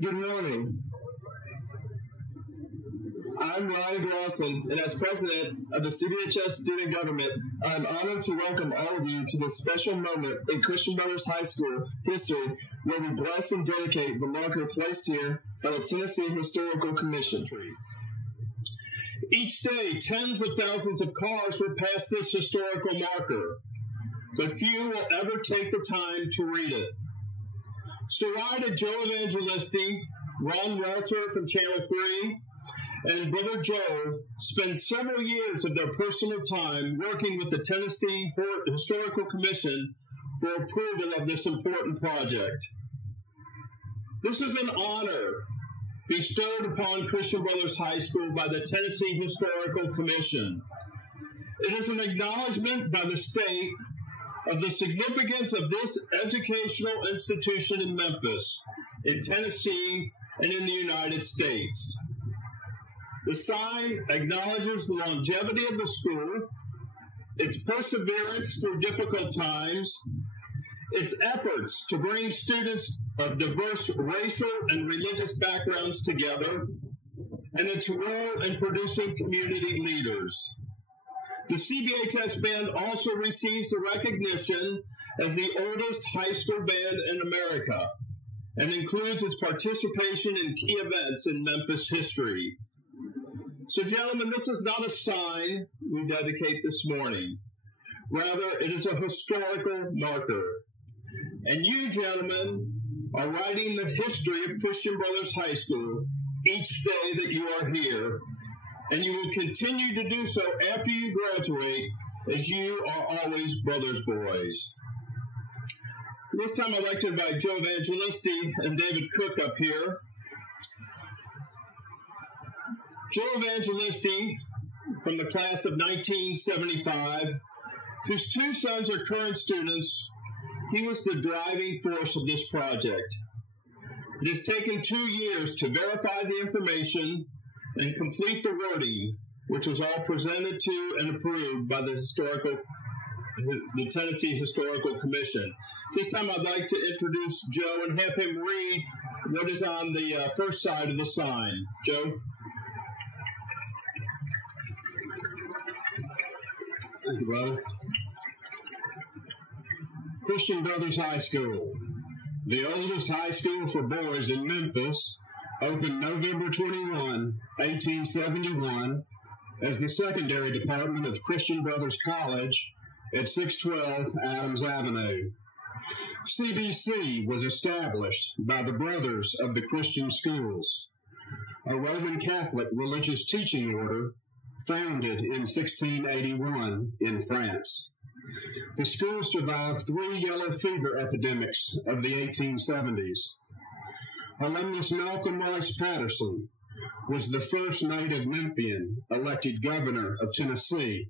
Good morning. I'm Ryan Glosson, and as president of the CBHS Student Government, I'm honored to welcome all of you to this special moment in Christian Brothers High School history where we bless and dedicate the marker placed here by the Tennessee Historical Commission. Each day, tens of thousands of cars will pass this historical marker, but few will ever take the time to read it. So why did Joe Evangelisti, Ron Walter from Channel 3, and Brother Joe spend several years of their personal time working with the Tennessee Historical Commission for approval of this important project? This is an honor bestowed upon Christian Brothers High School by the Tennessee Historical Commission. It is an acknowledgement by the state of the significance of this educational institution in Memphis, in Tennessee, and in the United States. The sign acknowledges the longevity of the school, its perseverance through difficult times, its efforts to bring students of diverse racial and religious backgrounds together, and its role in producing community leaders. The CBHS band also receives the recognition as the oldest high school band in America and includes its participation in key events in Memphis history. So, gentlemen, this is not a sign we dedicate this morning. Rather, it is a historical marker. And you, gentlemen, are writing the history of Christian Brothers High School each day that you are here, and you will continue to do so after you graduate, as you are always brothers' boys. This time I'd like to invite Joe Evangelisti and David Cook up here. Joe Evangelisti, from the class of 1975, whose two sons are current students, he was the driving force of this project. It has taken 2 years to verify the information and complete the wording, which was all presented to and approved by the Tennessee Historical Commission. This time I'd like to introduce Joe and have him read what is on the first side of the sign. Joe? Thank you, brother. Christian Brothers High School, the oldest high school for boys in Memphis, opened November 21, 1871, as the secondary department of Christian Brothers College at 612 Adams Avenue. CBC was established by the Brothers of the Christian Schools, a Roman Catholic religious teaching order founded in 1681 in France. The school survived 3 yellow fever epidemics of the 1870s. Alumnus Malcolm Rice Patterson was the first native Memphian elected governor of Tennessee,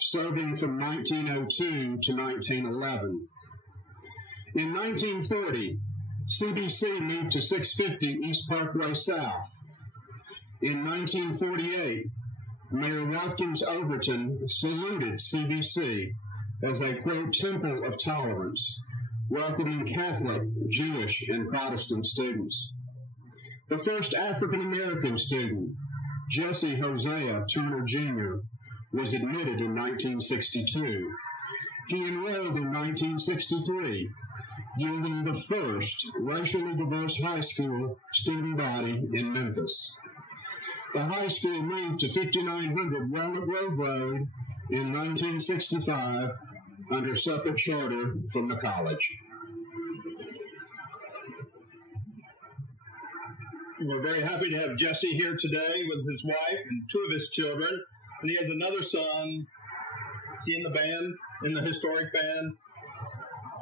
serving from 1902 to 1911. In 1940, CBC moved to 650 East Parkway South. In 1948, Mayor Watkins Overton saluted CBC as a, quote, temple of tolerance, welcoming Catholic, Jewish, and Protestant students. The first African-American student, Jesse Hosea Turner Jr., was admitted in 1962. He enrolled in 1963, yielding the first racially diverse high school student body in Memphis. The high school moved to 5900 Walnut Grove Road in 1965 under separate charter from the college. We're very happy to have Jesse here today with his wife and 2 of his children. And he has another son. Is he in the band, in the historic band?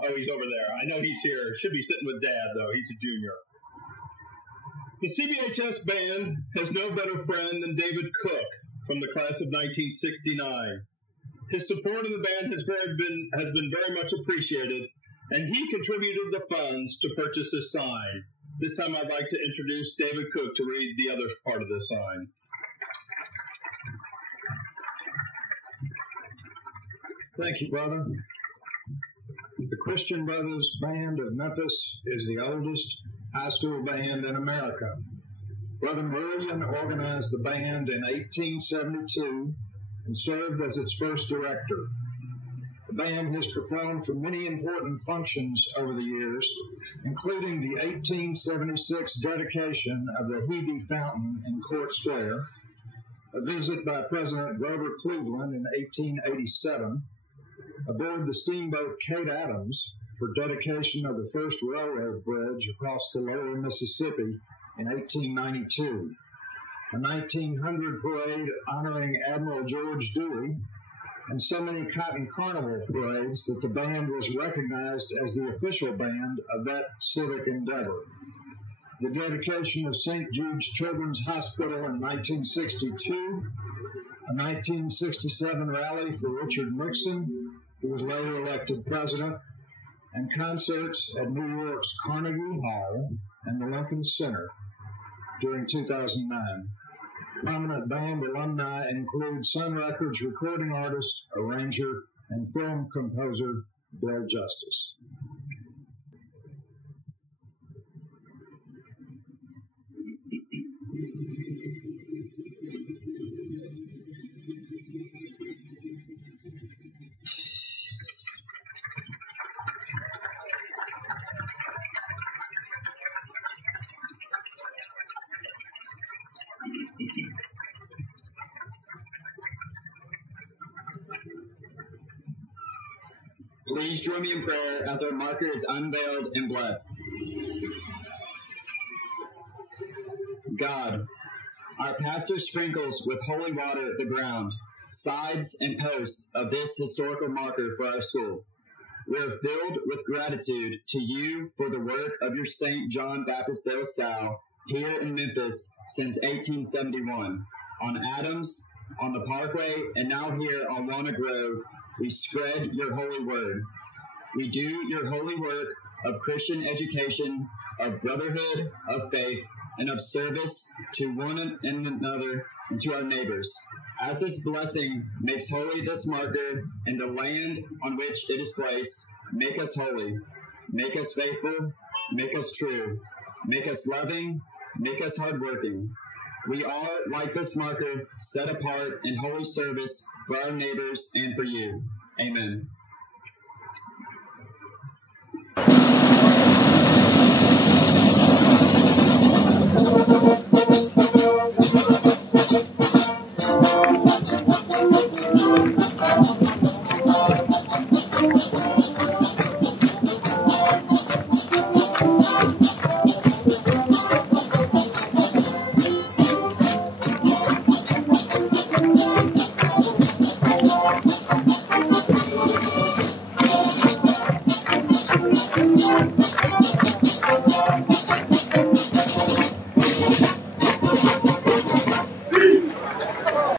Oh, he's over there. I know he's here. Should be sitting with Dad, though. He's a junior. The CBHS band has no better friend than David Cook from the class of 1969. His support of the band has been very much appreciated, and he contributed the funds to purchase this sign. This time I'd like to introduce David Cook to read the other part of the sign. Thank you, brother. The Christian Brothers Band of Memphis is the oldest high school band in America. Brother Marillion organized the band in 1872 and served as its first director. The band has performed for many important functions over the years, including the 1876 dedication of the Hebe Fountain in Court Square, a visit by President Grover Cleveland in 1887, aboard the steamboat Kate Adams for dedication of the first railroad bridge across the lower Mississippi in 1892, a 1900 parade honoring Admiral George Dewey, and so many Cotton Carnival parades that the band was recognized as the official band of that civic endeavor. The dedication of St. Jude's Children's Hospital in 1962, a 1967 rally for Richard Nixon, who was later elected president, and concerts at New York's Carnegie Hall and the Lincoln Center during 2009. Prominent band alumni include Sun Records recording artist, arranger, and film composer Bill Justice. Please join me in prayer as our marker is unveiled and blessed. God, our pastor sprinkles with holy water the ground, sides, and posts of this historical marker for our school. We are filled with gratitude to you for the work of your St. John Baptist de La Salle here in Memphis since 1871. On Adams, on the Parkway, and now here on Walnut Grove, we spread your holy word. We do your holy work of Christian education, of brotherhood, of faith, and of service to one another and to our neighbors. As this blessing makes holy this marker and the land on which it is placed, make us holy, make us faithful, make us true, make us loving, make us hardworking. We are, like this marker, set apart in holy service for our neighbors and for you. Amen. Thank you.